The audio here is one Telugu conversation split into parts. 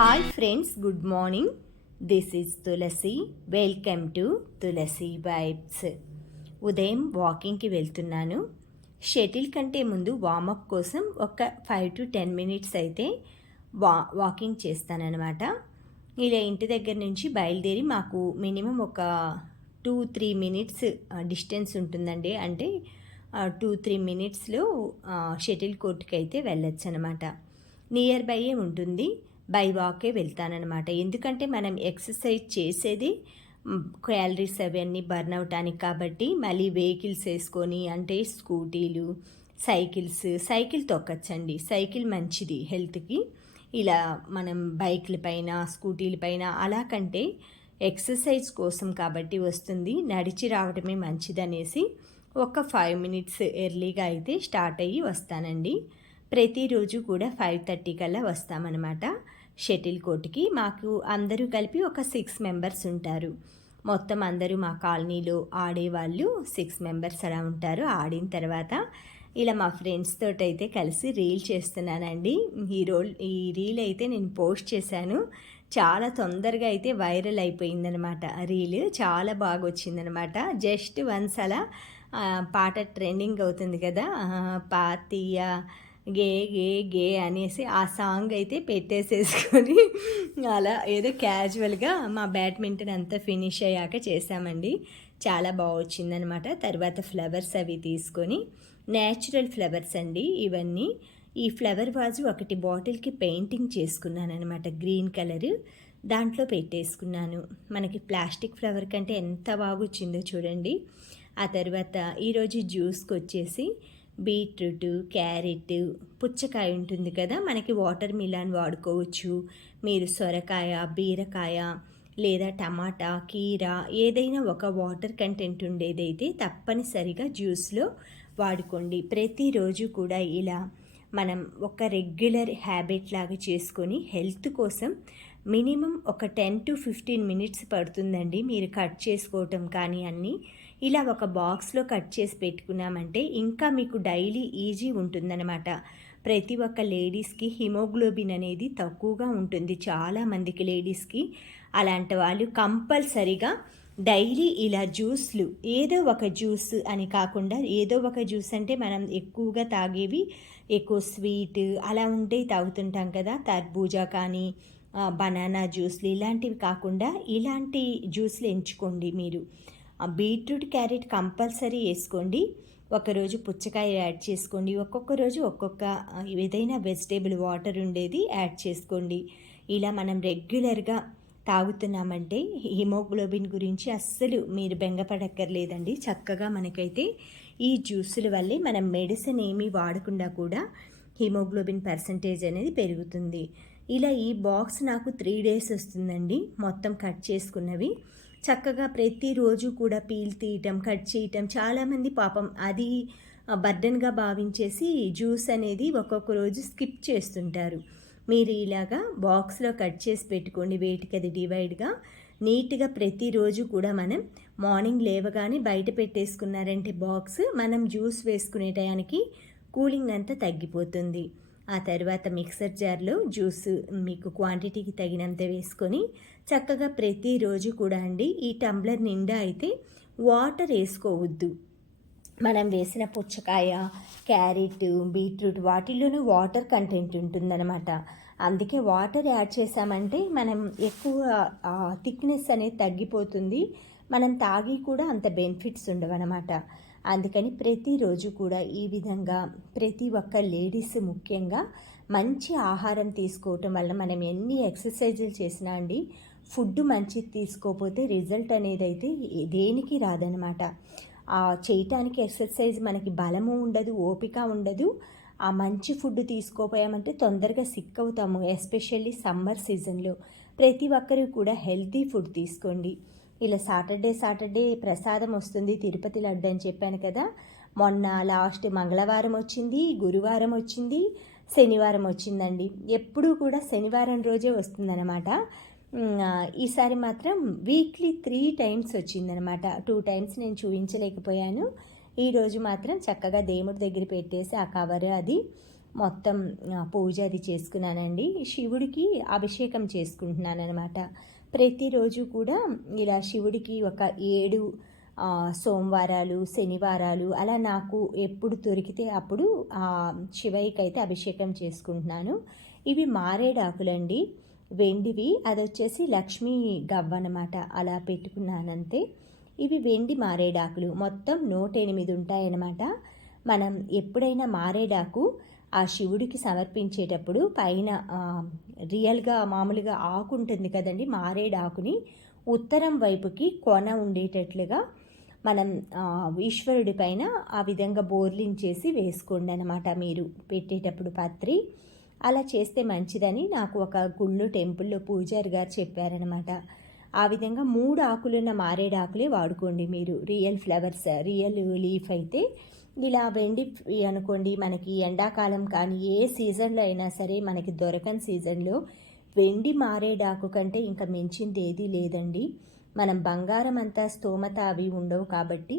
Hi friends, good morning. This is Tulsi. Welcome to Tulsi vibes. ఉదయం వాకింగ్కి వెళ్తున్నాను. షటిల్ కంటే ముందు వామప్ కోసం ఒక 5 to 10 మినిట్స్ అయితే వాకింగ్ చేస్తానన్నమాట. ఇలా ఇంటి దగ్గర నుంచి బయలుదేరి మాకు మినిమం ఒక 2-3 మినిట్స్ డిస్టెన్స్ ఉంటుందండి. అంటే 2-3 మినిట్స్లో షటిల్ కోర్ట్కి అయితే వెళ్ళొచ్చు అనమాట. నియర్ బైయే ఉంటుంది. బై వాకే వెళ్తానన్నమాట. ఎందుకంటే మనం ఎక్సర్సైజ్ చేసేది క్యాలరీస్ అవన్నీ బర్న్ అవటానికి కాబట్టి మళ్ళీ వెహికల్స్ వేసుకొని అంటే స్కూటీలు, సైకిల్ తొక్కచ్చండి. సైకిల్ మంచిది హెల్త్కి. ఇలా మనం బైక్ల పైన, స్కూటీల పైన అలా కంటే ఎక్సర్సైజ్ కోసం కాబట్టి వస్తుంది. నడిచి రావడమే మంచిదనేసి ఒక 5 మినిట్స్ ఎర్లీగా అయితే స్టార్ట్ అయ్యి వస్తానండి. ప్రతిరోజు కూడా 5:30 కల్లా వస్తామన్నమాట షటిల్ కోర్ట్కి. మాకు అందరూ కలిపి ఒక 6 మెంబర్స్ ఉంటారు. మొత్తం అందరూ మా కాలనీలో ఆడేవాళ్ళు 6 మెంబర్స్ అలా ఉంటారు. ఆడిన తర్వాత ఇలా మా ఫ్రెండ్స్ తోటి అయితే కలిసి రీల్ చేస్తున్నానండి. ఈ రీల్ అయితే నేను పోస్ట్ చేశాను. చాలా తొందరగా అయితే వైరల్ అయిపోయిందనమాట. రీల్ చాలా బాగా వచ్చిందనమాట. జస్ట్ వన్స్ అలా పాట ట్రెండింగ్ అవుతుంది కదా, పాతియా గే గే గే అనేసి ఆ సాంగ్ అయితే పెట్టేసేసుకొని అలా ఏదో క్యాజువల్గా మా బ్యాడ్మింటన్ అంతా ఫినిష్ అయ్యాక చేసామండి. చాలా బాగా వచ్చిందనమాట. తర్వాత ఫ్లవర్స్ అవి తీసుకొని, న్యాచురల్ ఫ్లవర్స్ అండి ఇవన్నీ. ఈ ఫ్లవర్ వాజు ఒకటి బాటిల్కి పెయింటింగ్ చేసుకున్నాను అనమాట, గ్రీన్ కలర్. దాంట్లో పెట్టేసుకున్నాను. మనకి ప్లాస్టిక్ ఫ్లవర్ కంటే ఎంత బాగా వచ్చిందో చూడండి. ఆ తర్వాత ఈరోజు జ్యూస్కి వచ్చేసి బీట్రూట్, క్యారెట్, పుచ్చకాయ ఉంటుంది కదా, మనకి వాటర్ మిలాన్ వాడుకోవచ్చు. మీరు సొరకాయ, బీరకాయ లేదా టమాటా, కీరా ఏదైనా ఒక వాటర్ కంటెంట్ ఉండేదైతే తప్పనిసరిగా జ్యూస్లో వాడుకోండి. ప్రతిరోజు కూడా ఇలా మనం ఒక రెగ్యులర్ హ్యాబిట్ లాగా చేసుకొని హెల్త్ కోసం మినిమం ఒక 10 to 15 మినిట్స్ పడుతుందండి. మీరు కట్ చేసుకోవటం కానీ అన్నీ ఇలా ఒక బాక్స్లో కట్ చేసి పెట్టుకున్నామంటే ఇంకా మీకు డైలీ ఈజీ ఉంటుందన్నమాట. ప్రతి ఒక్క లేడీస్కి హిమోగ్లోబిన్ అనేది తక్కువగా ఉంటుంది, చాలామందికి లేడీస్కి. అలాంటి వాళ్ళు కంపల్సరిగా డైలీ ఇలా జ్యూస్లు, ఏదో ఒక జ్యూస్ అని కాకుండా ఏదో ఒక జ్యూస్ అంటే మనం ఎక్కువగా తాగేవి ఎక్కువ స్వీట్ అలా ఉంటే తాగుతుంటాం కదా, తర్బూజా కానీ బనానా జ్యూస్లు ఇలాంటివి కాకుండా ఇలాంటి జ్యూస్లు ఎంచుకోండి. మీరు బీట్రూట్, క్యారెట్ కంపల్సరీ వేసుకోండి. ఒకరోజు పుచ్చకాయ యాడ్ చేసుకోండి. ఒక్కొక్క రోజు ఒక్కొక్క ఏదైనా వెజిటేబుల్ వాటర్ ఉండేది యాడ్ చేసుకోండి. ఇలా మనం రెగ్యులర్గా తాగుతున్నామంటే హిమోగ్లోబిన్ గురించి అస్సలు మీరు బెంగపడక్కర్లేదండి. చక్కగా మనకైతే ఈ జ్యూసుల వల్లే మనం మెడిసిన్ ఏమీ వాడకుండా కూడా హిమోగ్లోబిన్ పర్సంటేజ్ అనేది పెరుగుతుంది. ఇలా ఈ బాక్స్ నాకు 3 days వస్తుందండి, మొత్తం కట్ చేసుకున్నవి. చక్కగా ప్రతిరోజు కూడా పీల్ తీయటం, కట్ చేయటం, చాలామంది పాపం అది బర్డన్గా భావించేసి జ్యూస్ అనేది ఒక్కొక్క రోజు స్కిప్ చేస్తుంటారు. మీరు ఇలాగా బాక్స్లో కట్ చేసి పెట్టుకోండి, వేటికి అది డివైడ్గా నీట్గా. ప్రతిరోజు కూడా మనం మార్నింగ్ లేవగానే బయట పెట్టేసుకున్నారంటే బాక్స్, మనం జ్యూస్ వేసుకునే టయానికి కూలింగ్ అంతా తగ్గిపోతుంది. ఆ తర్వాత మిక్సర్ జార్లో జ్యూస్ మీకు క్వాంటిటీకి తగినంత వేసుకొని చక్కగా ప్రతిరోజు కూడా అండి ఈ టంబ్లర్ నిండా అయితే వాటర్ వేసుకోవద్దు. మనం వేసిన పుచ్చకాయ, క్యారెట్, బీట్రూట్ వాటిల్లోనూ వాటర్ కంటెంట్ ఉంటుందన్నమాట. అందుకే వాటర్ యాడ్ చేసామంటే మనం ఎక్కువ థిక్నెస్ అనేది తగ్గిపోతుంది. మనం తాగి కూడా అంత బెనిఫిట్స్ ఉండవన్నమాట. అందుకని ప్రతిరోజు కూడా ఈ విధంగా ప్రతి ఒక్క లేడీస్ ముఖ్యంగా మంచి ఆహారం తీసుకోవటం వల్ల మనం ఎన్ని ఎక్సర్సైజులు చేసినా అండి, ఫుడ్ మంచిది తీసుకోకపోతే రిజల్ట్ అనేది అయితే దేనికి రాదనమాట. చేయటానికి ఎక్సర్సైజ్ మనకి బలము ఉండదు, ఓపిక ఉండదు. ఆ మంచి ఫుడ్ తీసుకోపోయామంటే తొందరగా సిక్ అవుతాము, ఎస్పెషల్లీ సమ్మర్ సీజన్లో. ప్రతి ఒక్కరూ కూడా హెల్తీ ఫుడ్ తీసుకోండి. ఇలా సాటర్డే ప్రసాదం వస్తుంది, తిరుపతి లడ్డు అని చెప్పాను కదా. మొన్న లాస్ట్ మంగళవారం వచ్చింది, గురువారం వచ్చింది, శనివారం వచ్చిందండి. ఎప్పుడూ కూడా శనివారం రోజే వస్తుందన్నమాట. ఈసారి మాత్రం వీక్లీ 3 times వచ్చిందనమాట. 2 times నేను చూపించలేకపోయాను. ఈరోజు మాత్రం చక్కగా దేవుడి దగ్గర పెట్టేసి ఆ కవర్ అది మొత్తం పూజ అది చేసుకున్నానండి. శివుడికి అభిషేకం చేసుకుంటున్నాను అనమాట. ప్రతిరోజు కూడా ఇలా శివుడికి ఒక 7 సోమవారాలు, శనివారాలు అలా నాకు ఎప్పుడు దొరికితే అప్పుడు శివయ్యకి అయితే అభిషేకం చేసుకుంటున్నాను. ఇవి మారేడాకులండి, వెండివి. అదొచ్చేసి లక్ష్మీ గవ్వనమాట, అలా పెట్టుకున్నానంతే. ఇవి వెండి మారేడాకులు, మొత్తం 108 ఉంటాయన్నమాట. మనం ఎప్పుడైనా మారేడాకు ఆ శివుడికి సమర్పించేటప్పుడు పైన రియల్గా మామూలుగా ఆకు ఉంటుంది కదండి, మారేడాకుని ఉత్తరం వైపుకి కొన ఉండేటట్లుగా మనం ఈశ్వరుడి పైన ఆ విధంగా బోర్లించేసి వేసుకోండి అనమాట మీరు పెట్టేటప్పుడు పత్రి. అలా చేస్తే మంచిదని నాకు ఒక గుళ్ళు టెంపుల్లో పూజారి గారు చెప్పారనమాట. ఆ విధంగా 3 ఆకులున్న మారేడాకులే వాడుకోండి మీరు. రియల్ ఫ్లవర్స్, రియల్ లీఫ్ అయితే ఇలా వెండి అనుకోండి. మనకి ఎండాకాలం కానీ ఏ సీజన్లో అయినా సరే మనకి దొరకని సీజన్లో వెండి మారేడాకు కంటే ఇంకా మించింది ఏదీ లేదండి. మనం బంగారం అంతా స్తోమత అవి ఉండవు కాబట్టి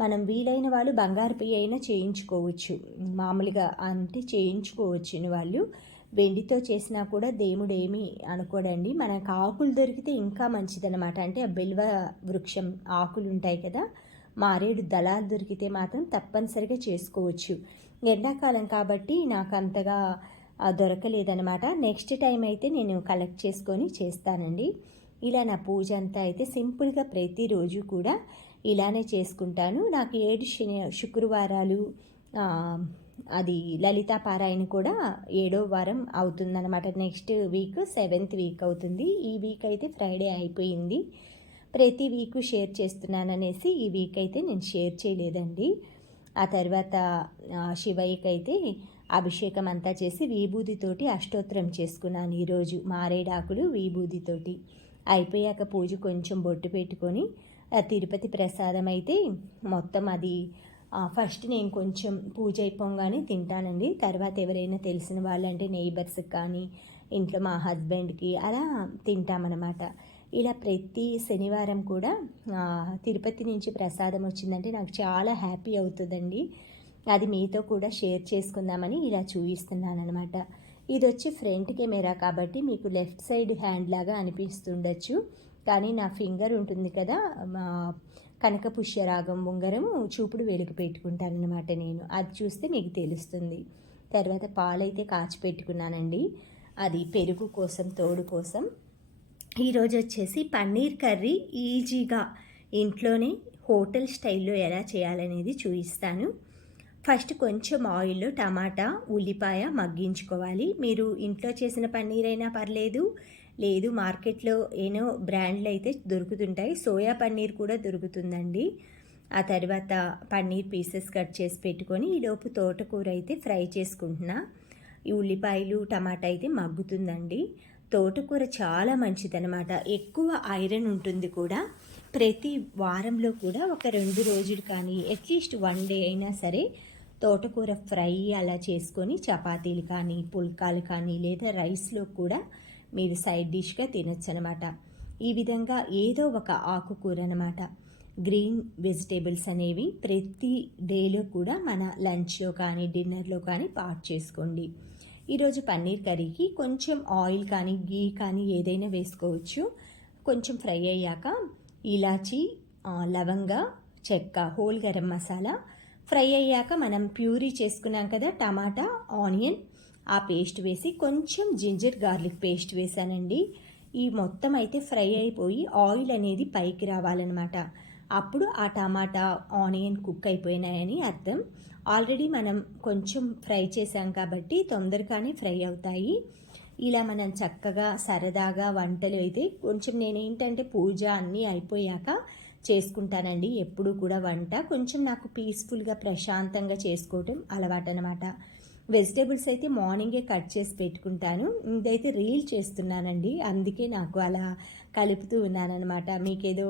మనం వీలైన వాళ్ళు బంగారు అయినా చేయించుకోవచ్చు, మామూలుగా అంటే చేయించుకోవచ్చు వాళ్ళు. వెండితో చేసినా కూడా దేవుడు ఏమీ అనుకోడండి. మనకు ఆకులు దొరికితే ఇంకా మంచిదన్నమాట. అంటే ఆ బిల్వ వృక్షం ఆకులు ఉంటాయి కదా, మారేడు దళాలు దొరికితే మాత్రం తప్పనిసరిగా చేసుకోవచ్చు. ఎండాకాలం కాబట్టి నాకు అంతగా దొరకలేదనమాట. నెక్స్ట్ టైం అయితే నేను కలెక్ట్ చేసుకొని చేస్తానండి. ఇలా నా పూజ అంతా అయితే సింపుల్గా ప్రతిరోజు కూడా ఇలానే చేసుకుంటాను. నాకు 7 శుక్రవారాలు అది లలితా పారాయణ కూడా 7వ వారం అవుతుందన్నమాట. నెక్స్ట్ వీక్ 7th వీక్ అవుతుంది. ఈ వీక్ అయితే ఫ్రైడే అయిపోయింది. ప్రతి వీక్ షేర్ చేస్తున్నాననేసి ఈ వీక్ అయితే నేను షేర్ చేయలేదండి. ఆ తర్వాత శివయ్యకి అయితే అభిషేకం అంతా చేసి విభూతితోటి అష్టోత్తరం చేసుకున్నాను ఈరోజు. మారేడాకులు విభూతితోటి అయిపోయాక పూజ కొంచెం బొట్టు పెట్టుకొని తిరుపతి ప్రసాదం అయితే మొత్తం అది ఫస్ట్ నేను కొంచెం పూజ అయిపోగానే తింటానండి. తర్వాత ఎవరైనా తెలిసిన వాళ్ళంటే నెయిబర్స్కి కానీ ఇంట్లో మా హస్బెండ్కి అలా తింటామన్నమాట. ఇలా ప్రతి శనివారం కూడా తిరుపతి నుంచి ప్రసాదం వచ్చిందంటే నాకు చాలా హ్యాపీ అవుతుందండి. అది మీతో కూడా షేర్ చేసుకుందామని ఇలా చూపిస్తున్నాను అనమాట. ఇది వచ్చి ఫ్రంట్ కెమెరా కాబట్టి మీకు లెఫ్ట్ సైడ్ హ్యాండ్ లాగా అనిపిస్తుండొచ్చు, కానీ నా ఫింగర్ ఉంటుంది కదా, కనకపుష్యరాగం ఉంగరము చూపుడు వెలుగు పెట్టుకుంటానమాట నేను. అది చూస్తే మీకు తెలుస్తుంది. తర్వాత పాలైతే కాచి పెట్టుకున్నానండి, అది పెరుగు కోసం, తోడు కోసం. ఈరోజు వచ్చేసి పన్నీర్ కర్రీ ఈజీగా ఇంట్లోనే హోటల్ స్టైల్లో ఎలా చేయాలనేది చూపిస్తాను. ఫస్ట్ కొంచెం ఆయిల్లో టమాటా, ఉల్లిపాయ మగ్గించుకోవాలి. మీరు ఇంట్లో చేసిన పన్నీర్ అయినా పర్లేదు, లేదు మార్కెట్లో ఏనో బ్రాండ్లు అయితే దొరుకుతుంటాయి, సోయా పన్నీర్ కూడా దొరుకుతుందండి. ఆ తర్వాత పన్నీర్ పీసెస్ కట్ చేసి పెట్టుకొని ఈలోపు తోటకూర అయితే ఫ్రై చేసుకుంటున్నా. ఈ ఉల్లిపాయలు టమాటా అయితే మగ్గుతుందండి. తోటకూర చాలా మంచిదన్నమాట, ఎక్కువ ఐరన్ ఉంటుంది కూడా. ప్రతి వారంలో కూడా ఒక 2 రోజులు కానీ అట్లీస్ట్ 1 డే అయినా సరే తోటకూర ఫ్రై అలా చేసుకొని చపాతీలు కానీ, పుల్కాలు కానీ, లేదా రైస్లో కూడా మీరు సైడ్ డిష్గా తినొచ్చు అనమాట. ఈ విధంగా ఏదో ఒక ఆకుకూర అనమాట. గ్రీన్ వెజిటేబుల్స్ అనేవి ప్రతి డేలో కూడా మన లంచ్లో కానీ డిన్నర్లో కానీ పార్ట్ చేసుకోండి. ఈరోజు పన్నీర్ కర్రీకి కొంచెం ఆయిల్ కానీ గీ కానీ ఏదైనా వేసుకోవచ్చు. కొంచెం ఫ్రై అయ్యాక ఇలాచి, లవంగ, చెక్క, హోల్ గరం మసాలా ఫ్రై అయ్యాక మనం ప్యూరీ చేసుకున్నాం కదా టమాటా, ఆనియన్, ఆ పేస్ట్ వేసి కొంచెం జింజర్ గార్లిక్ పేస్ట్ వేసానండి. ఈ మొత్తం అయితే ఫ్రై అయిపోయి ఆయిల్ అనేది పైకి రావాలన్నమాట. అప్పుడు ఆ టమాటా, ఆనియన్ కుక్ అయిపోయినాయని అర్థం. ఆల్రెడీ మనం కొంచెం ఫ్రై చేసాం కాబట్టి తొందరగానే ఫ్రై అవుతాయి. ఇలా మనం చక్కగా సరదాగా వంటలు అయితే కొంచెం నేనేంటంటే పూజ అన్నీ అయిపోయాక చేసుకుంటానండి ఎప్పుడు కూడా వంట. కొంచెం నాకు పీస్ఫుల్గా ప్రశాంతంగా చేసుకోవటం అలవాటు అనమాట. వెజిటేబుల్స్ అయితే మార్నింగే కట్ చేసి పెట్టుకుంటాను. ఇదైతే రీల్ చేస్తున్నానండి, అందుకే నాకు అలా కలుపుతూ ఉన్నానన్నమాట. మీకేదో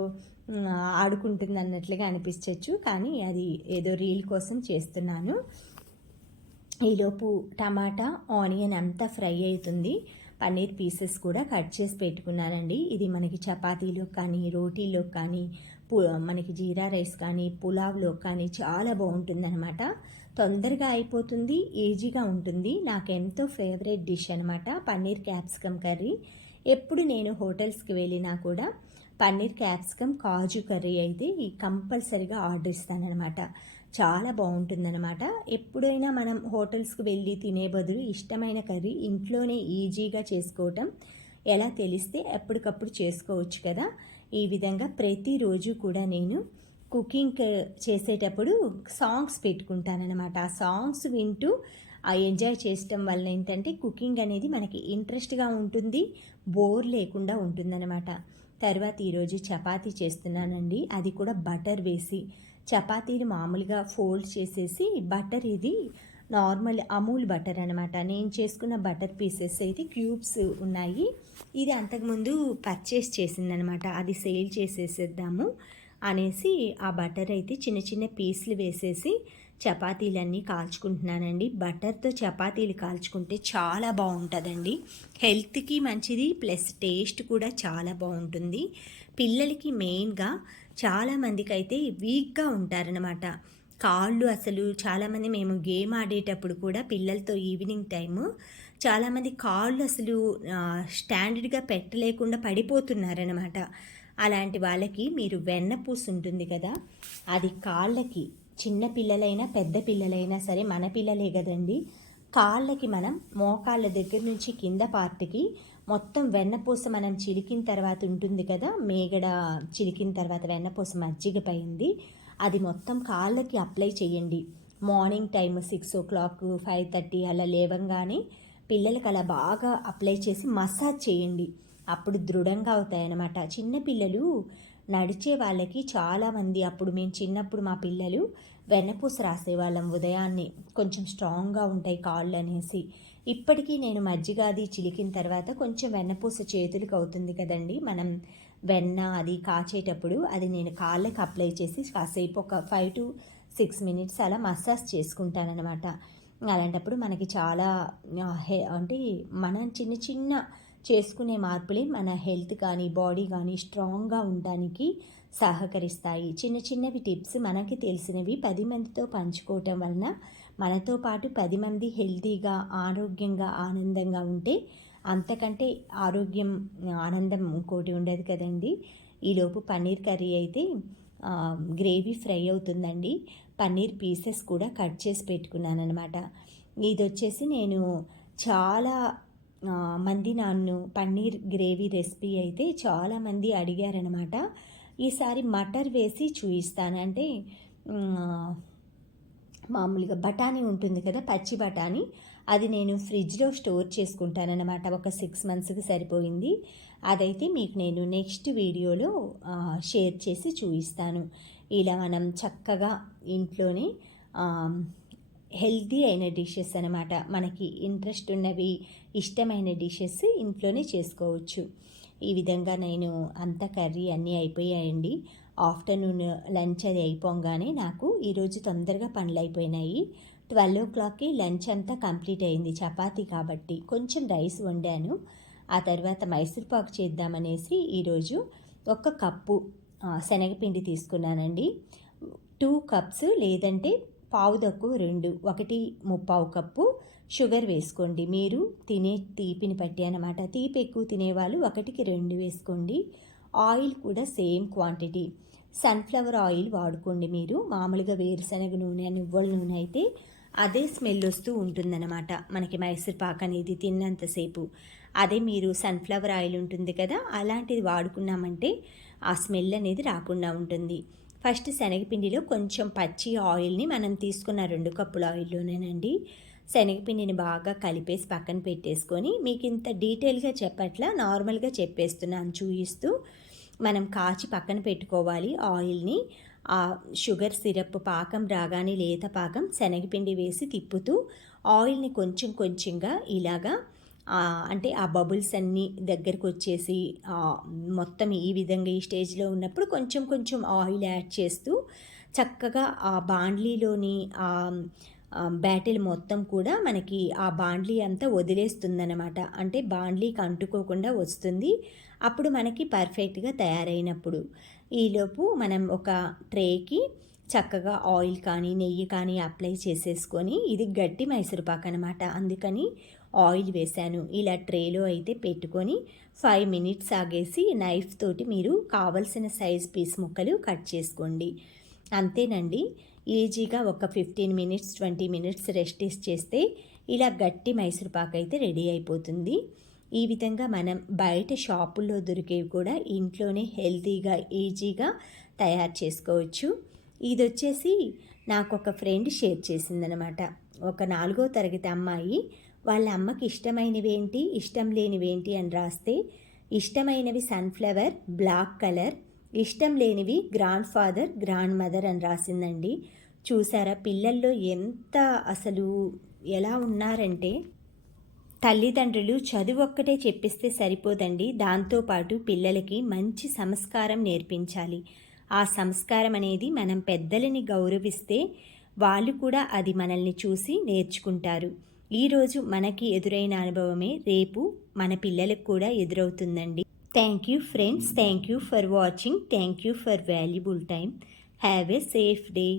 ఆడుకుంటుంది అన్నట్లుగా అనిపించవచ్చు, కానీ అది ఏదో రీల్ కోసం చేస్తున్నాను. ఈలోపు టమాటా, ఆనియన్ అంతా ఫ్రై అవుతుంది. పన్నీర్ పీసెస్ కూడా కట్ చేసి పెట్టుకున్నానండి. ఇది మనకి చపాతీలో కానీ, రోటీలో కానీ, మనకి జీరా రైస్ కానీ పులావ్లో కానీ చాలా బాగుంటుందన్నమాట. తొందరగా అయిపోతుంది, ఈజీగా ఉంటుంది. నాకు ఎంతో ఫేవరెట్ డిష్ అనమాట పన్నీర్ క్యాప్సికమ్ కర్రీ. ఎప్పుడు నేను హోటల్స్కి వెళ్ళినా కూడా పన్నీర్ క్యాప్సికమ్ కాజు కర్రీ అయితే కంపల్సరీగా ఆర్డర్ ఇస్తానన్నమాట. చాలా బాగుంటుందన్నమాట. ఎప్పుడైనా మనం హోటల్స్కి వెళ్ళి తినే బదులు ఇష్టమైన కర్రీ ఇంట్లోనే ఈజీగా చేసుకోవటం ఎలా తెలిస్తే ఎప్పటికప్పుడు చేసుకోవచ్చు కదా. ఈ విధంగా ప్రతిరోజు కూడా నేను కుకింగ్ చేసేటప్పుడు సాంగ్స్ పెట్టుకుంటానన్నమాట. ఆ సాంగ్స్ వింటూ ఎంజాయ్ చేయటం వల్ల ఏంటంటే కుకింగ్ అనేది మనకి ఇంట్రెస్ట్గా ఉంటుంది, బోర్ లేకుండా ఉంటుందన్నమాట. తర్వాత ఈరోజు చపాతీ చేస్తున్నానండి. అది కూడా బటర్ వేసి చపాతీలు మామూలుగా ఫోల్డ్ చేసేసి బటర్ ఇది నార్మల్ అమూల్ బటర్ అనమాట. నేను చేసుకున్న బటర్ పీసెస్ అయితే క్యూబ్స్ ఉన్నాయి. ఇది అంతకుముందు పర్చేస్ చేసిందనమాట. అది సేల్ చేసేసేద్దాము అనేసి ఆ బటర్ అయితే చిన్న చిన్న పీసులు వేసేసి చపాతీలన్నీ కాల్చుకుంటున్నానండి. బటర్తో చపాతీలు కాల్చుకుంటే చాలా బాగుంటుందండి. హెల్త్కి మంచిది, ప్లస్ టేస్ట్ కూడా చాలా బాగుంటుంది. పిల్లలకి మెయిన్గా చాలామందికి అయితే వీక్గా ఉంటారనమాట కాళ్ళు. అసలు చాలామంది మేము గేమ్ ఆడేటప్పుడు కూడా పిల్లలతో ఈవినింగ్ టైము చాలామంది కాళ్ళు అసలు స్టాండర్డ్గా పెట్టలేకుండా పడిపోతున్నారనమాట. అలాంటి వాళ్ళకి మీరు వెన్నపూస ఉంటుంది కదా, అది కాళ్ళకి చిన్న పిల్లలైనా పెద్ద పిల్లలైనా సరే మన పిల్లలే కదండి, కాళ్ళకి మనం మోకాళ్ళ దగ్గర నుంచి కింద పార్ట్కి మొత్తం వెన్నపూస మనం చిలికిన తర్వాత ఉంటుంది కదా, మేగడ చిలికిన తర్వాత వెన్నపూస మజ్జిగ పైంది, అది మొత్తం కాళ్ళకి అప్లై చేయండి. మార్నింగ్ టైం 6 o'clock 5:30 అలా లేవంగానే పిల్లలకి అలా బాగా అప్లై చేసి మసాజ్ చేయండి. అప్పుడు దృఢంగా అవుతాయన్నమాట. చిన్నపిల్లలు నడిచే వాళ్ళకి చాలామంది అప్పుడు మేము చిన్నప్పుడు మా పిల్లలు వెన్నపూస రాసేవాళ్ళం ఉదయాన్నే, కొంచెం స్ట్రాంగ్గా ఉంటాయి కాళ్ళు అనేసి. ఇప్పటికీ నేను మజ్జిగ అది చిలికిన తర్వాత కొంచెం వెన్నపూస చేతులకు అవుతుంది కదండి, మనం వెన్న అది కాచేటప్పుడు అది నేను కాళ్ళకి అప్లై చేసి కాసేపు ఒక 5 to 6 minutes అలా మసాజ్ చేసుకుంటానన్నమాట. అలాంటప్పుడు మనకి చాలా అంటే మనం చిన్న చిన్న చేసుకునే మార్పులే మన హెల్త్ కానీ బాడీ కానీ స్ట్రాంగ్గా ఉండడానికి సహకరిస్తాయి. చిన్న చిన్నవి టిప్స్ మనకి తెలిసినవి 10 మందితో పంచుకోవటం వలన మనతో పాటు 10 మంది హెల్తీగా ఆరోగ్యంగా ఆనందంగా ఉంటే అంతకంటే ఆరోగ్యం ఆనందం ఇంకోటి ఉండదు కదండి. ఈలోపు పన్నీర్ కర్రీ అయితే గ్రేవీ ఫ్రై అవుతుందండి. పన్నీర్ పీసెస్ కూడా కట్ చేసి పెట్టుకున్నాను అనమాట. ఇది వచ్చేసి నేను చాలా మంది నన్ను పన్నీర్ గ్రేవీ రెసిపీ అయితే చాలామంది అడిగారనమాట. ఈసారి మటర్ వేసి చూపిస్తాను. అంటే మామూలుగా బఠానీ ఉంటుంది కదా, పచ్చి బఠానీ, అది నేను ఫ్రిడ్జ్లో స్టోర్ చేసుకుంటానన్నమాట. ఒక 6 monthsకి సరిపోయింది. అదైతే మీకు నేను నెక్స్ట్ వీడియోలో షేర్ చేసి చూపిస్తాను. ఇలా మనం చక్కగా ఇంట్లోనే హెల్తీ అయిన డిషెస్ అనమాట, మనకి ఇంట్రెస్ట్ ఉన్నవి ఇష్టమైన డిషెస్ ఇంట్లోనే చేసుకోవచ్చు. ఈ విధంగా నేను అంత కర్రీ అన్నీ అయిపోయాయండి. ఆఫ్టర్నూన్ లంచ్ అది అయిపోగానే నాకు ఈరోజు తొందరగా పనులు అయిపోయినాయి. 12 o'clockకి లంచ్ అంతా కంప్లీట్ అయింది. చపాతీ కాబట్టి కొంచెం రైస్ వండాను. ఆ తర్వాత మైసూర్పాకు చేద్దామనేసి ఈరోజు 1 కప్పు శనగపిండి తీసుకున్నానండి. 2 cups లేదంటే పావు తక్కువ 2, 1.25 కప్పు షుగర్ వేసుకోండి. మీరు తినే తీపిని బట్టి అనమాట. తీపి ఎక్కువ తినేవాళ్ళు 1కి 2 వేసుకోండి. ఆయిల్ కూడా సేమ్ క్వాంటిటీ సన్ఫ్లవర్ ఆయిల్ వాడుకోండి. మీరు మామూలుగా వేరుశనగ నూనె నువ్వుల నూనె అయితే అదే స్మెల్ వస్తూ ఉంటుందన్నమాట మనకి మైసూర్ పాక్ అనేది తిన్నంతసేపు. అదే మీరు సన్ఫ్లవర్ ఆయిల్ ఉంటుంది కదా, అలాంటిది వాడుకున్నామంటే ఆ స్మెల్ అనేది రాకుండా ఉంటుంది. ఫస్ట్ శనగపిండిలో కొంచెం పచ్చి ఆయిల్ని మనం తీసుకున్న 2 కప్పుల ఆయిల్లోనేనండి శనగపిండిని బాగా కలిపేసి పక్కన పెట్టేసుకొని, మీకు ఇంత డీటెయిల్గా చెప్పట్లా, నార్మల్గా చెప్పేస్తున్నాను చూపిస్తూ. మనం కాచి పక్కన పెట్టుకోవాలి ఆయిల్ని. ఆ షుగర్ సిరప్ పాకం రాగానే లేత పాకం శనగపిండి వేసి తిప్పుతూ ఆయిల్ని కొంచెం కొంచెంగా ఇలాగా అంటే ఆ బబుల్స్ అన్నీ దగ్గరకు వచ్చేసి మొత్తం ఈ విధంగా ఈ స్టేజ్లో ఉన్నప్పుడు కొంచెం కొంచెం ఆయిల్ యాడ్ చేస్తూ చక్కగా ఆ బాండ్లీలోని బ్యాటిల్ మొత్తం కూడా మనకి ఆ బాండ్లీ అంతా వదిలేస్తుందన్నమాట. అంటే బాండ్లీకి అంటుకోకుండా వస్తుంది. అప్పుడు మనకి పర్ఫెక్ట్గా తయారైనప్పుడు ఈలోపు మనం ఒక ట్రేకి చక్కగా ఆయిల్ కానీ నెయ్యి కానీ అప్లై చేసేసుకొని, ఇది గట్టి మైసూర్పాక్ అనమాట, అందుకని ఆయిల్ వేశాను. ఇలా ట్రేలో అయితే పెట్టుకొని 5 మినిట్స్ ఆగేసి నైఫ్ తోటి మీరు కావలసిన సైజ్ పీస్ ముక్కలు కట్ చేసుకోండి. అంతేనండి. ఈజీగా ఒక 15 మినిట్స్ 20 మినిట్స్ రెస్ట్ చేస్తే ఇలా గట్టి మైసూర్పాక్ అయితే రెడీ అయిపోతుంది. ఈ విధంగా మనం బయట షాపుల్లో దొరికేవి కూడా ఇంట్లోనే హెల్తీగా ఈజీగా తయారు చేసుకోవచ్చు. ఇది వచ్చేసి నాకు ఒక ఫ్రెండ్ షేర్ చేసిందనమాట. ఒక 4వ తరగతి అమ్మాయి వాళ్ళ అమ్మకి ఇష్టమైనవి ఏంటి ఇష్టం లేనివి ఏంటి అని రాస్తే, ఇష్టమైనవి సన్ఫ్లవర్ బ్లాక్ కలర్, ఇష్టం లేనివి గ్రాండ్ ఫాదర్ గ్రాండ్ మదర్ అని రాసిందండి. చూసారా పిల్లల్లో ఎంత అసలు ఎలా ఉన్నారంటే, తల్లిదండ్రులు చదువు ఒక్కటే చెప్పిస్తే సరిపోదండి, దాంతోపాటు పిల్లలకి మంచి సంస్కారం నేర్పించాలి. ఆ సంస్కారం అనేది మనం పెద్దలని గౌరవిస్తే వాళ్ళు కూడా అది మనల్ని చూసి నేర్చుకుంటారు. ఈరోజు మనకి ఎదురైన అనుభవమే రేపు మన పిల్లలకు కూడా ఎదురవుతుందండి. Thank you friends, thank you for watching, thank you for valuable time. Have a safe day.